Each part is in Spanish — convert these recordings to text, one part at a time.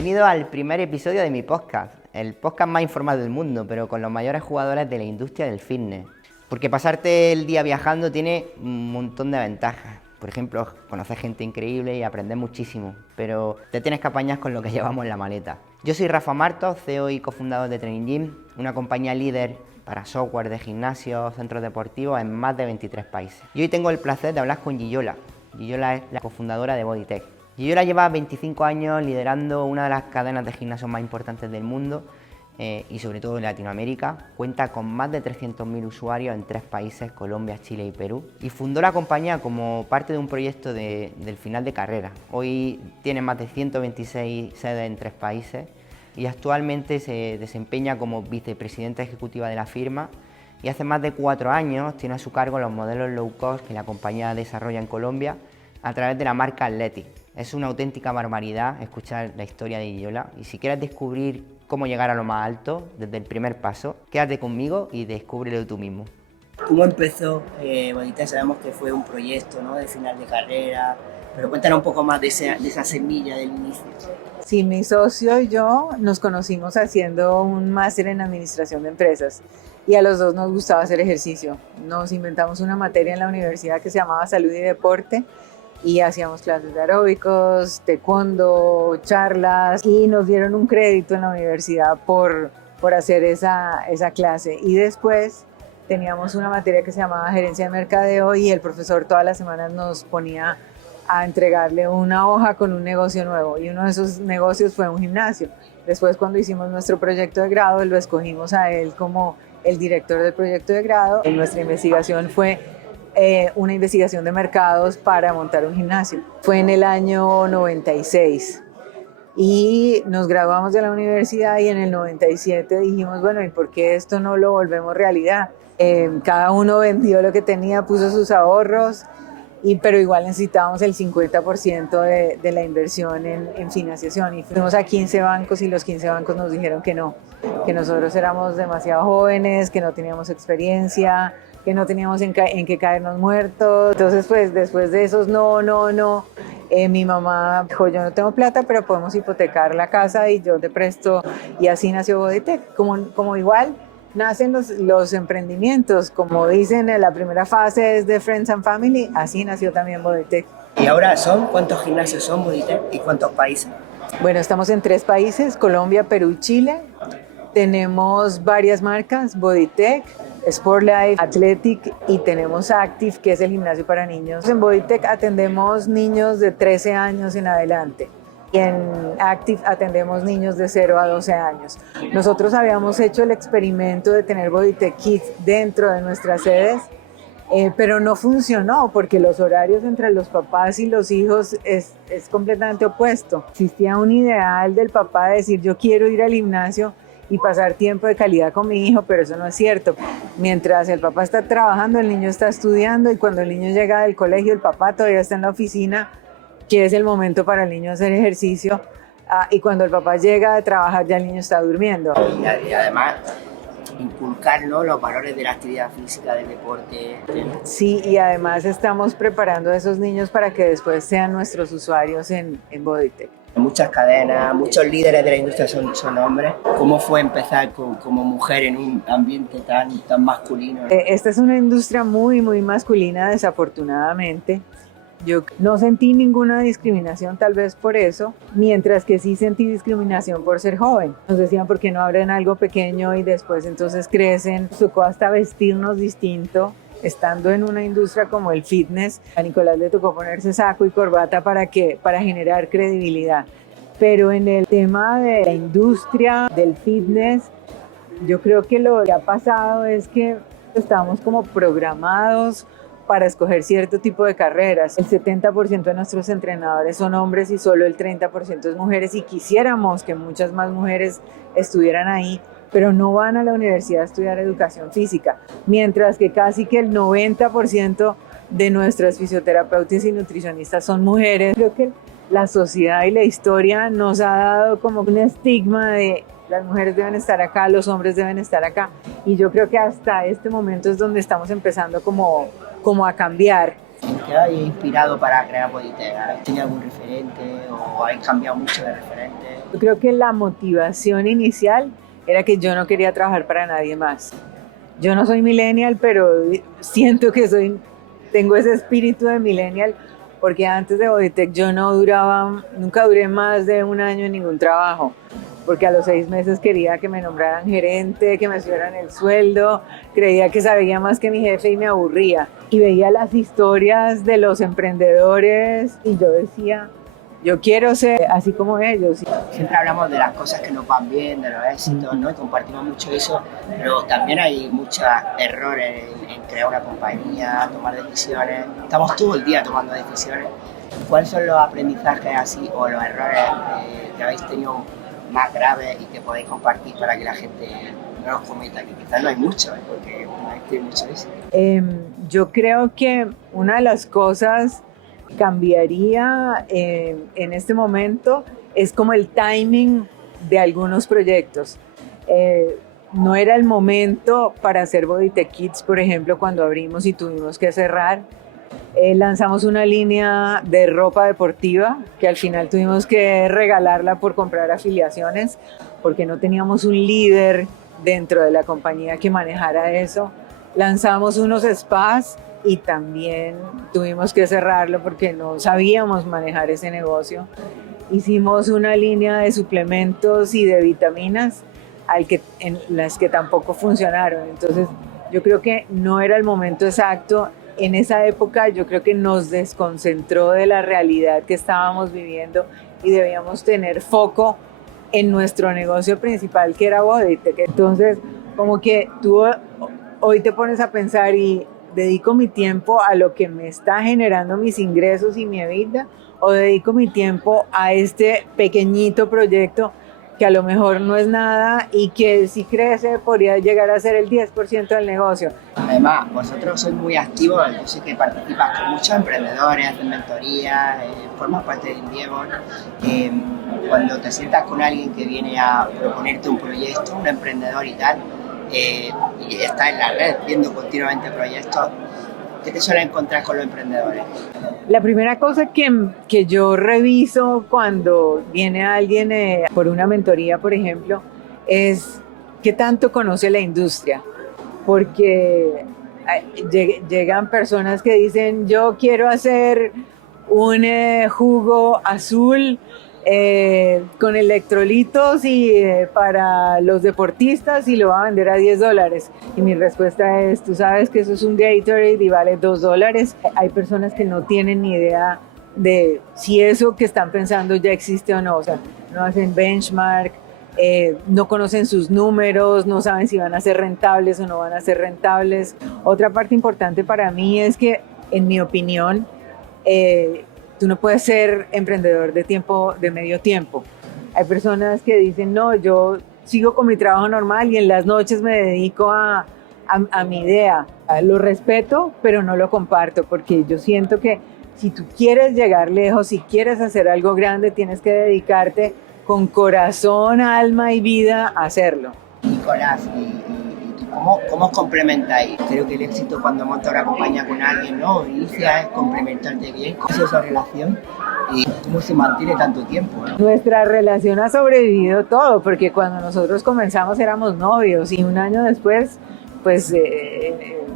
Bienvenido al primer episodio de mi podcast, el podcast más informado del mundo, pero con los mayores jugadores de la industria del fitness. Porque pasarte el día viajando tiene un montón de ventajas. Por ejemplo, conocer gente increíble y aprender muchísimo, pero te tienes que apañar con lo que llevamos en la maleta. Yo soy Rafa Martos, CEO y cofundador de Training Gym, una compañía líder para software de gimnasios, centros deportivos en más de 23 países. Y hoy tengo el placer de hablar con Giyola. Giyola es la cofundadora de Bodytech. Giyola lleva 25 años liderando una de las cadenas de gimnasios más importantes del mundo y sobre todo en Latinoamérica. Cuenta con más de 300.000 usuarios en 3 países, Colombia, Chile y Perú. Y fundó la compañía como parte de un proyecto del final de carrera. Hoy tiene más de 126 sedes en 3 países y actualmente se desempeña como vicepresidenta ejecutiva de la firma. Y hace más de 4 años tiene a su cargo los modelos low cost que la compañía desarrolla en Colombia a través de la marca Athletic. Es una auténtica barbaridad escuchar la historia de Giyola y si quieres descubrir cómo llegar a lo más alto desde el primer paso, quédate conmigo y descúbrelo tú mismo. ¿Cómo empezó Bodytech? Sabemos que fue un proyecto, ¿no?, de final de carrera, pero cuéntanos un poco más de esa semilla del inicio. Sí, mi socio y yo nos conocimos haciendo un máster en administración de empresas y a los dos nos gustaba hacer ejercicio. Nos inventamos una materia en la universidad que se llamaba Salud y Deporte y hacíamos clases de aeróbicos, taekwondo, charlas y nos dieron un crédito en la universidad por hacer esa clase. Y después teníamos una materia que se llamaba Gerencia de Mercadeo y el profesor todas las semanas nos ponía a entregarle una hoja con un negocio nuevo y uno de esos negocios fue un gimnasio. Después, cuando hicimos nuestro proyecto de grado, lo escogimos a él como el director del proyecto de grado. Nuestra investigación fue una investigación de mercados para montar un gimnasio. Fue en el año 96 y nos graduamos de la universidad y en el 97 dijimos, bueno, ¿y por qué esto no lo volvemos realidad? Cada uno vendió lo que tenía, puso sus ahorros, pero igual necesitábamos el 50% de la inversión en financiación y fuimos a 15 bancos y los 15 bancos nos dijeron que no, que nosotros éramos demasiado jóvenes, que no teníamos experiencia, que no teníamos en qué caernos muertos. Entonces, pues, después de esos no, mi mamá dijo, yo no tengo plata, pero podemos hipotecar la casa y yo te presto. Y así nació Bodytech. Como igual nacen los emprendimientos, como dicen, la primera fase es de Friends and Family, así nació también Bodytech. ¿Y ahora cuántos gimnasios son Bodytech y cuántos países? Bueno, estamos en 3 países, Colombia, Perú y Chile. Tenemos varias marcas, Bodytech, Sportlife, Athletic y tenemos Active, que es el gimnasio para niños. En Bodytech atendemos niños de 13 años en adelante y en Active atendemos niños de 0 a 12 años. Nosotros habíamos hecho el experimento de tener Bodytech Kids dentro de nuestras sedes, pero no funcionó porque los horarios entre los papás y los hijos es completamente opuesto. Existía un ideal del papá de decir yo quiero ir al gimnasio y pasar tiempo de calidad con mi hijo, pero eso no es cierto. Mientras el papá está trabajando, el niño está estudiando y cuando el niño llega del colegio, el papá todavía está en la oficina, que es el momento para el niño hacer ejercicio, y cuando el papá llega de trabajar ya el niño está durmiendo. Y además inculcar, ¿no?, los valores de la actividad física, del deporte. Sí, y además estamos preparando a esos niños para que después sean nuestros usuarios en Bodytech. Muchas cadenas, muchos líderes de la industria son hombres. ¿Cómo fue empezar como mujer en un ambiente tan masculino? Esta es una industria muy masculina, desafortunadamente. Yo no sentí ninguna discriminación, tal vez por eso, mientras que sí sentí discriminación por ser joven. Nos decían por qué no abren algo pequeño y después entonces crecen. Nos tocó hasta vestirnos distinto. Estando en una industria como el fitness, a Nicolás le tocó ponerse saco y corbata para generar credibilidad. Pero en el tema de la industria del fitness, yo creo que lo que ha pasado es que estamos como programados para escoger cierto tipo de carreras. El 70% de nuestros entrenadores son hombres y solo el 30% es mujeres y quisiéramos que muchas más mujeres estuvieran ahí, pero no van a la universidad a estudiar educación física, mientras que casi que el 90% de nuestras fisioterapeutas y nutricionistas son mujeres. Creo que la sociedad y la historia nos ha dado como un estigma de las mujeres deben estar acá, los hombres deben estar acá, y yo creo que hasta este momento es donde estamos empezando como a cambiar. ¿En qué habéis inspirado para crear Bodytech? ¿Habéis tenido algún referente o habéis cambiado mucho de referente? Yo creo que la motivación inicial era que yo no quería trabajar para nadie más. Yo no soy millennial, pero siento que tengo ese espíritu de millennial, porque antes de Bodytech yo nunca duré más de un año en ningún trabajo, porque a los 6 meses quería que me nombraran gerente, que me subieran el sueldo, creía que sabía más que mi jefe y me aburría. Y veía las historias de los emprendedores y yo decía, yo quiero ser así como ellos. Siempre hablamos de las cosas que nos van bien, de los éxitos, ¿no? Y compartimos mucho eso, pero también hay muchos errores en crear una compañía, tomar decisiones. Estamos todo el día tomando decisiones. ¿Cuáles son los aprendizajes así o los errores que habéis tenido más graves y que podéis compartir para que la gente no los cometa? Que quizás no hay mucho, porque una vez tiene mucho éxito. Yo creo que una de las cosas cambiaría en este momento es como el timing de algunos proyectos. No era el momento para hacer Bodytech Kids, por ejemplo, cuando abrimos y tuvimos que cerrar. Lanzamos una línea de ropa deportiva que al final tuvimos que regalarla por comprar afiliaciones porque no teníamos un líder dentro de la compañía que manejara eso. Lanzamos unos spas y también tuvimos que cerrarlo porque no sabíamos manejar ese negocio. Hicimos una línea de suplementos y de vitaminas en las que tampoco funcionaron. Entonces yo creo que no era el momento exacto. En esa época yo creo que nos desconcentró de la realidad que estábamos viviendo y debíamos tener foco en nuestro negocio principal, que era Bodytech. Entonces como que tú hoy te pones a pensar y dedico mi tiempo a lo que me está generando mis ingresos y mi vida, o dedico mi tiempo a este pequeñito proyecto que a lo mejor no es nada y que si crece podría llegar a ser el 10% del negocio. Además, vosotros sois muy activos, yo sé que participas con muchos emprendedores, haces mentorías, formas parte de Endeavor. Cuando te sientas con alguien que viene a proponerte un proyecto, un emprendedor y tal, y estás en la red viendo continuamente proyectos, ¿qué te suele encontrar con los emprendedores? La primera cosa que yo reviso cuando viene alguien por una mentoría, por ejemplo, es qué tanto conoce la industria. Porque llegan personas que dicen, yo quiero hacer un jugo azul con electrolitos y para los deportistas y lo va a vender a $10. Y mi respuesta es, tú sabes que eso es un Gatorade y vale $2. Hay personas que no tienen ni idea de si eso que están pensando ya existe o no. O sea, no hacen benchmark, no conocen sus números, no saben si van a ser rentables o no van a ser rentables. Otra parte importante para mí es que, en mi opinión, tú no puedes ser emprendedor de medio tiempo. Hay personas que dicen, no, yo sigo con mi trabajo normal y en las noches me dedico a mi idea. Lo respeto, pero no lo comparto, porque yo siento que si tú quieres llegar lejos, si quieres hacer algo grande, tienes que dedicarte con corazón, alma y vida a hacerlo. Nicolás, ¿cómo os complementáis? Creo que el éxito cuando montas una compañía con alguien, ¿no? Inicia es complementarte bien. ¿Cómo es esa relación y cómo se mantiene tanto tiempo, ¿no? Nuestra relación ha sobrevivido todo, porque cuando nosotros comenzamos éramos novios y un año después, pues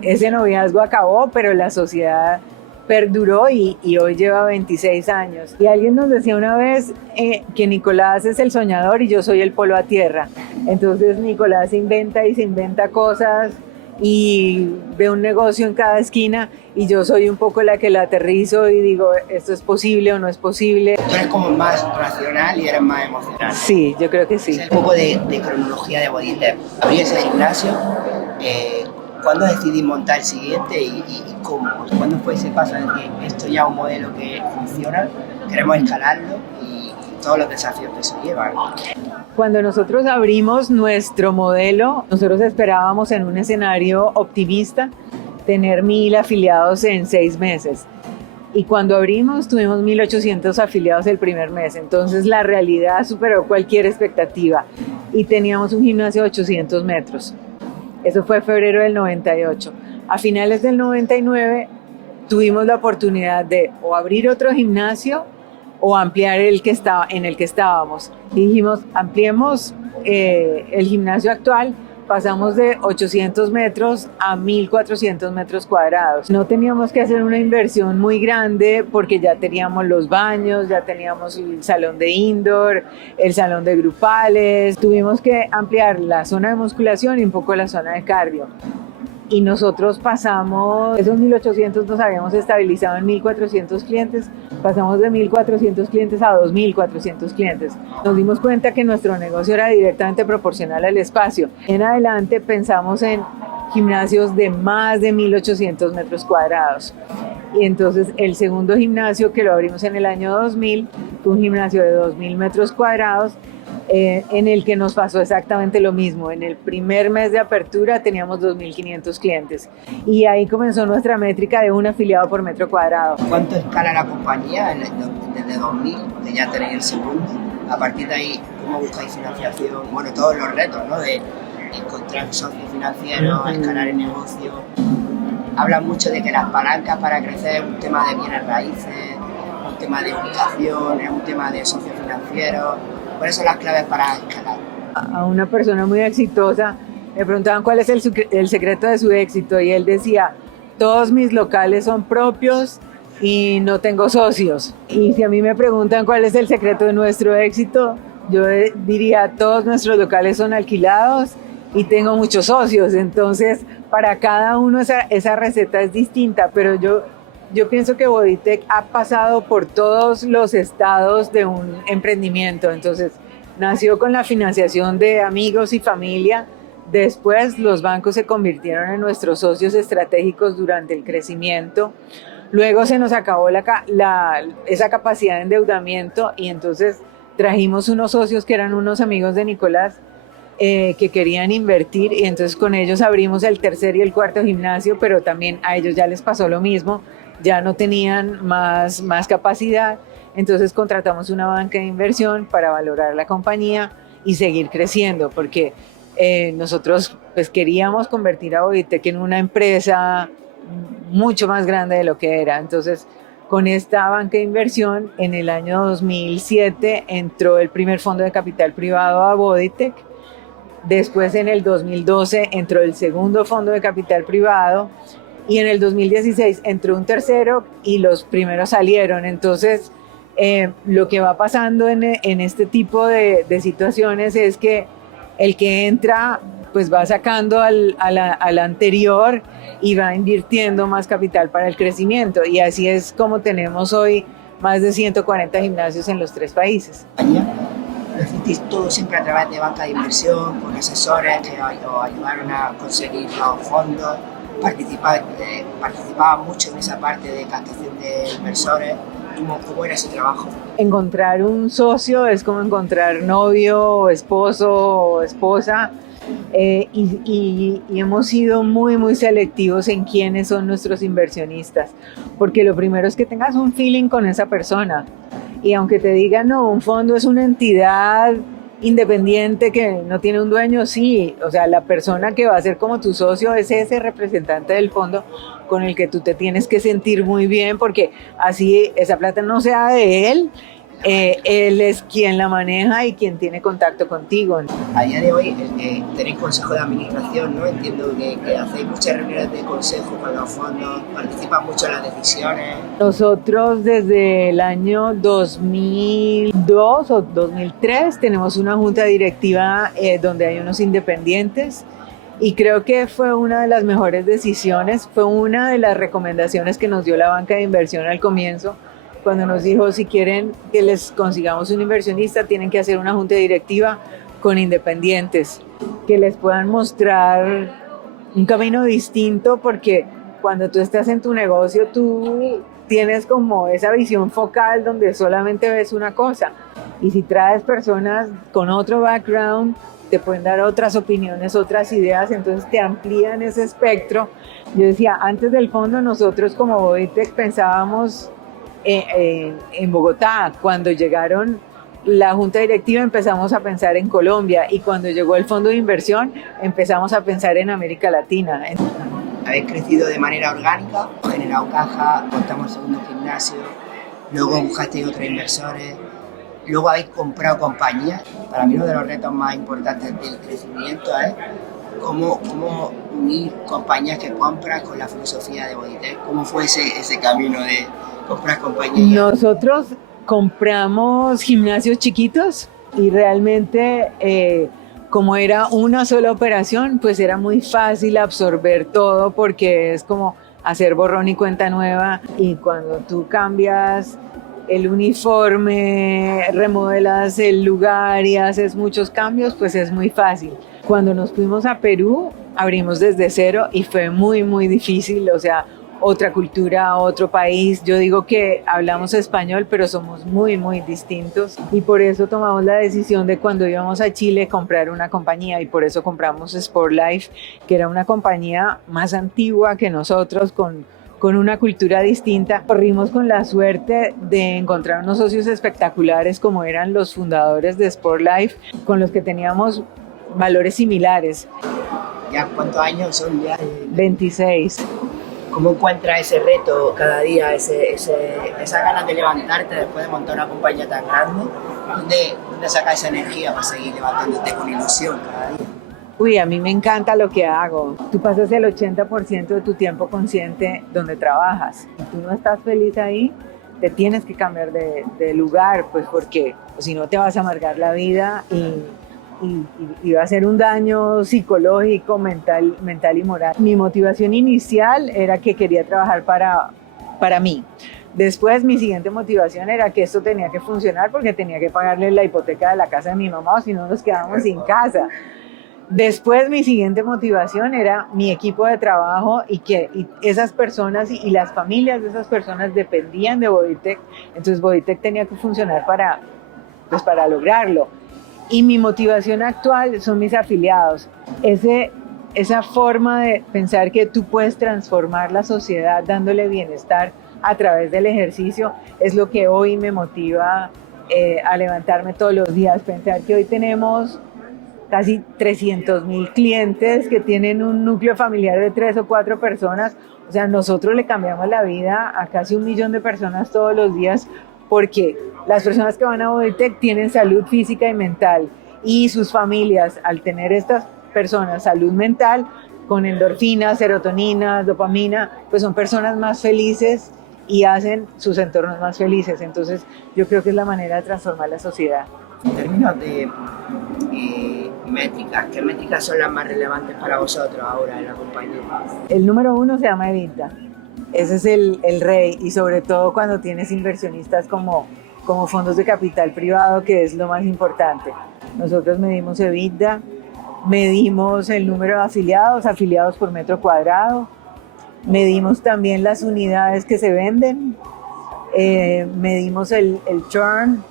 ese noviazgo acabó, pero la sociedad perduró y hoy lleva 26 años. Y alguien nos decía una vez que Nicolás es el soñador y yo soy el polo a tierra. Entonces Nicolás inventa y se inventa cosas y ve un negocio en cada esquina y yo soy un poco la que la aterrizo y digo, ¿esto es posible o no es posible? Tú eres como más racional y eres más emocional. Sí, yo creo que sí. Un poco de cronología de Bodytech. Abrí ese gimnasio, ¿cuándo decidí montar el siguiente y cómo? ¿Cuándo fue ese paso de decir, esto ya es un modelo que funciona, queremos escalarlo y todos los desafíos que eso lleva? Cuando nosotros abrimos nuestro modelo, nosotros esperábamos en un escenario optimista tener 1,000 afiliados en 6 meses. Y cuando abrimos tuvimos 1,800 afiliados el primer mes. Entonces la realidad superó cualquier expectativa y teníamos un gimnasio de 800 metros. Eso fue febrero del 98. A finales del 99 tuvimos la oportunidad de o abrir otro gimnasio o ampliar en el que estábamos. Y dijimos, ampliemos el gimnasio actual. Pasamos de 800 metros a 1.400 metros cuadrados. No teníamos que hacer una inversión muy grande porque ya teníamos los baños, ya teníamos el salón de indoor, el salón de grupales. Tuvimos que ampliar la zona de musculación y un poco la zona de cardio. Y nosotros pasamos, esos 1.800 nos habíamos estabilizado en 1.400 clientes, pasamos de 1.400 clientes a 2.400 clientes. Nos dimos cuenta que nuestro negocio era directamente proporcional al espacio. En adelante pensamos en gimnasios de más de 1.800 metros cuadrados. Y entonces el segundo gimnasio, que lo abrimos en el año 2000, fue un gimnasio de 2.000 metros cuadrados, en el que nos pasó exactamente lo mismo. En el primer mes de apertura teníamos 2.500 clientes y ahí comenzó nuestra métrica de un afiliado por metro cuadrado. ¿Cuánto escala la compañía desde 2000, que ya tenéis el segundo? A partir de ahí, ¿cómo buscáis financiación? Bueno, todos los retos, ¿no? De encontrar socios financieros, escalar el negocio. Hablan mucho de que las palancas para crecer es un tema de bienes raíces, un tema de ubicación, es un tema de socios financieros. ¿Cuáles son las claves para escalar? A una persona muy exitosa le preguntaban cuál es el secreto de su éxito y él decía, todos mis locales son propios y no tengo socios. Y si a mí me preguntan cuál es el secreto de nuestro éxito, yo diría, todos nuestros locales son alquilados y tengo muchos socios. Entonces, para cada uno esa receta es distinta, pero yo pienso que Bodytech ha pasado por todos los estados de un emprendimiento. Entonces, nació con la financiación de amigos y familia. Después, los bancos se convirtieron en nuestros socios estratégicos durante el crecimiento. Luego se nos acabó esa capacidad de endeudamiento y entonces trajimos unos socios que eran unos amigos de Nicolás que querían invertir y entonces con ellos abrimos el tercer y el cuarto gimnasio, pero también a ellos ya les pasó lo mismo. Ya no tenían más capacidad, entonces contratamos una banca de inversión para valorar la compañía y seguir creciendo, porque nosotros pues queríamos convertir a Bodytech en una empresa mucho más grande de lo que era. Entonces, con esta banca de inversión, en el año 2007 entró el primer fondo de capital privado a Bodytech. Después, en el 2012, entró el segundo fondo de capital privado. Y en el 2016 entró un tercero y los primeros salieron. Entonces, lo que va pasando en este tipo de situaciones es que el que entra pues va sacando al anterior y va invirtiendo más capital para el crecimiento. Y así es como tenemos hoy más de 140 gimnasios en los 3 países. ¿Lo hicisteis todo siempre a través de banca de inversión, con asesores que os ayudaron a conseguir los fondos? Participaba mucho en esa parte de captación de inversores. ¿Cómo era ese trabajo? Encontrar un socio es como encontrar novio, esposo o esposa, y hemos sido muy, muy selectivos en quiénes son nuestros inversionistas, porque lo primero es que tengas un feeling con esa persona. Y aunque te digan, no, un fondo es una entidad independiente que no tiene un dueño, sí, o sea, la persona que va a ser como tu socio es ese representante del fondo con el que tú te tienes que sentir muy bien, porque así esa plata no sea de él, él es quien la maneja y quien tiene contacto contigo. A día de hoy tenéis consejo de administración, ¿no? Entiendo que hacéis muchas reuniones de consejo con los fondos, participan mucho en las decisiones. Nosotros desde el año 2002 o 2003 tenemos una junta directiva donde hay unos independientes y creo que fue una de las mejores decisiones, fue una de las recomendaciones que nos dio la banca de inversión al comienzo, cuando nos dijo, si quieren que les consigamos un inversionista, tienen que hacer una junta directiva con independientes, que les puedan mostrar un camino distinto, porque cuando tú estás en tu negocio, tú tienes como esa visión focal donde solamente ves una cosa. Y si traes personas con otro background, te pueden dar otras opiniones, otras ideas, entonces te amplían ese espectro. Yo decía, antes del fondo, nosotros como Bodytech pensábamos en Bogotá. Cuando llegaron la junta directiva empezamos a pensar en Colombia y cuando llegó el fondo de inversión empezamos a pensar en América Latina. habéis crecido de manera orgánica, generado caja, montamos el segundo gimnasio, luego buscasteis otros inversores, luego habéis comprado compañías. Para mí uno de los retos más importantes del crecimiento es cómo unir compañías que compras con la filosofía de Bodytech. ¿Cómo fue ese camino de comprar compañías? Nosotros compramos gimnasios chiquitos y realmente como era una sola operación, pues era muy fácil absorber todo porque es como hacer borrón y cuenta nueva, y cuando tú cambias el uniforme, remodelas el lugar y haces muchos cambios, pues es muy fácil. Cuando nos fuimos a Perú, abrimos desde cero y fue muy, muy difícil, o sea, otra cultura, otro país. Yo digo que hablamos español, pero somos muy, muy distintos, y por eso tomamos la decisión de, cuando íbamos a Chile, comprar una compañía, y por eso compramos Sportlife, que era una compañía más antigua que nosotros, con una cultura distinta. Corrimos con la suerte de encontrar unos socios espectaculares como eran los fundadores de Sportlife, con los que teníamos valores similares. ¿Ya cuántos años son ya? 26. ¿Cómo encuentras ese reto cada día, esas ganas de levantarte después de montar una compañía tan grande? ¿Dónde sacas esa energía para seguir levantándote con ilusión cada día? Uy, a mí me encanta lo que hago. Tú pasas el 80% de tu tiempo consciente donde trabajas. Si tú no estás feliz ahí, te tienes que cambiar de lugar, pues porque si no te vas a amargar la vida y va a ser un daño psicológico, mental y moral. Mi motivación inicial era que quería trabajar para mí. Después mi siguiente motivación era que esto tenía que funcionar porque tenía que pagarle la hipoteca de la casa de mi mamá, o si no nos quedábamos sin casa. Después mi siguiente motivación era mi equipo de trabajo, y esas personas y las familias de esas personas dependían de Bodytech. Entonces Bodytech tenía que funcionar para lograrlo. Y mi motivación actual son mis afiliados. Esa forma de pensar que tú puedes transformar la sociedad dándole bienestar a través del ejercicio es lo que hoy me motiva a levantarme todos los días. Pensar que hoy tenemos casi 300,000 clientes que tienen un núcleo familiar de 3 o 4 personas. O sea, nosotros le cambiamos la vida a casi 1 millón de personas todos los días, porque las personas que van a Bodytech tienen salud física y mental, y sus familias, al tener estas personas salud mental, con endorfinas, serotoninas, dopamina, pues son personas más felices y hacen sus entornos más felices. Entonces yo creo que es la manera de transformar la sociedad. En términos de métricas, ¿qué métricas son las más relevantes para vosotros ahora en la compañía? El número 1 se llama EBITDA. Ese es el rey, y sobre todo cuando tienes inversionistas como fondos de capital privado, que es lo más importante. Nosotros medimos EBITDA, medimos el número de afiliados por metro cuadrado, medimos también las unidades que se venden, medimos el churn,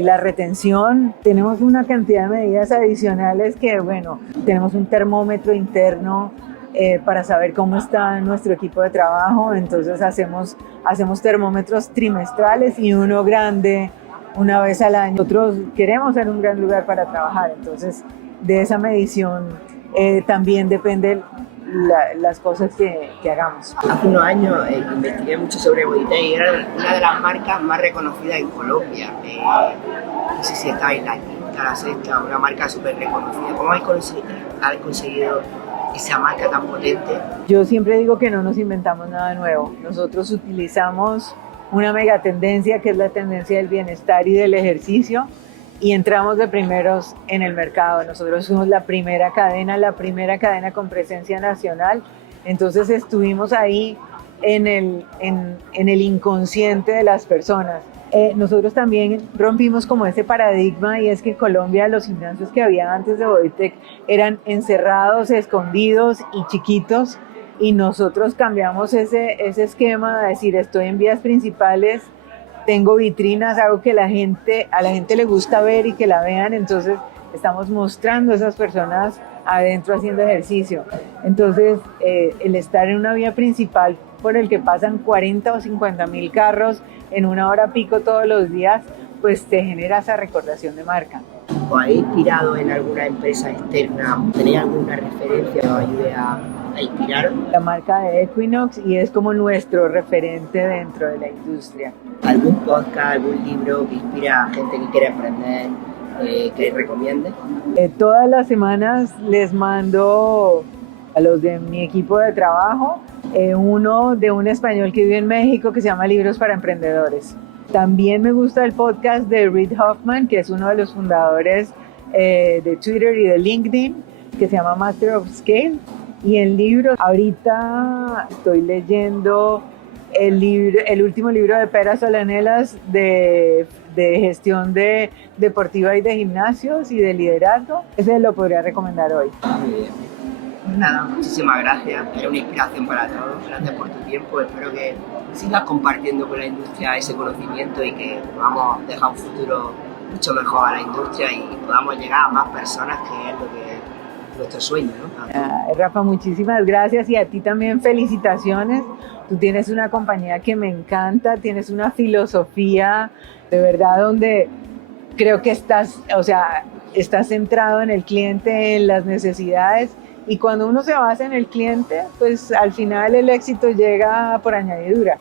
la retención. Tenemos una cantidad de medidas adicionales que, bueno, tenemos un termómetro interno para saber cómo está nuestro equipo de trabajo. Entonces hacemos termómetros trimestrales y uno grande una vez al año. Nosotros queremos ser un gran lugar para trabajar, entonces de esa medición también dependen las cosas que hagamos. Hace unos años investigué mucho sobre Bodytech y era una de las marcas más reconocidas en Colombia. No sé si estaba en la quinta, la sexta, una marca súper reconocida. ¿Cómo habéis conseguido esa marca tan potente? Yo siempre digo que no nos inventamos nada nuevo. Nosotros utilizamos una mega tendencia, que es la tendencia del bienestar y del ejercicio, y entramos de primeros en el mercado. Nosotros fuimos la primera cadena con presencia nacional. Entonces estuvimos ahí en el inconsciente de las personas. Nosotros también rompimos como ese paradigma, y es que en Colombia los gimnasios que había antes de Bodytech eran encerrados, escondidos y chiquitos, y nosotros cambiamos ese esquema de decir: estoy en vías principales, tengo vitrinas, hago que a la gente le gusta ver y que la vean. Entonces estamos mostrando a esas personas adentro haciendo ejercicio. Entonces el estar en una vía principal por el que pasan 40 o 50,000 carros en una hora pico todos los días, pues te genera esa recordación de marca. ¿O habéis inspirado en alguna empresa externa? ¿Tenéis alguna referencia que os ayude a inspiraron? La marca de Equinox, y es como nuestro referente dentro de la industria. ¿Algún podcast, algún libro que inspira a gente que quiere emprender, que recomiende? Todas las semanas les mando a los de mi equipo de trabajo uno de un español que vive en México que se llama Libros para Emprendedores. También me gusta el podcast de Reid Hoffman, que es uno de los fundadores de Twitter y de LinkedIn, que se llama Master of Scale. Y en libros, ahorita estoy leyendo el último libro de Pera Solanelas de gestión deportiva y de gimnasios y de liderazgo. Ese lo podría recomendar hoy. Muy bien. Pues nada, muchísimas gracias. Era una inspiración para todos. Gracias por tu tiempo. Espero que sigas compartiendo con la industria ese conocimiento y que podamos dejar un futuro mucho mejor a la industria y podamos llegar a más personas, que es lo que es nuestro sueño, ¿no? Rafa, muchísimas gracias, y a ti también felicitaciones. Tú tienes una compañía que me encanta, tienes una filosofía de verdad donde creo que estás centrado en el cliente, en las necesidades, y cuando uno se basa en el cliente, pues al final el éxito llega por añadidura.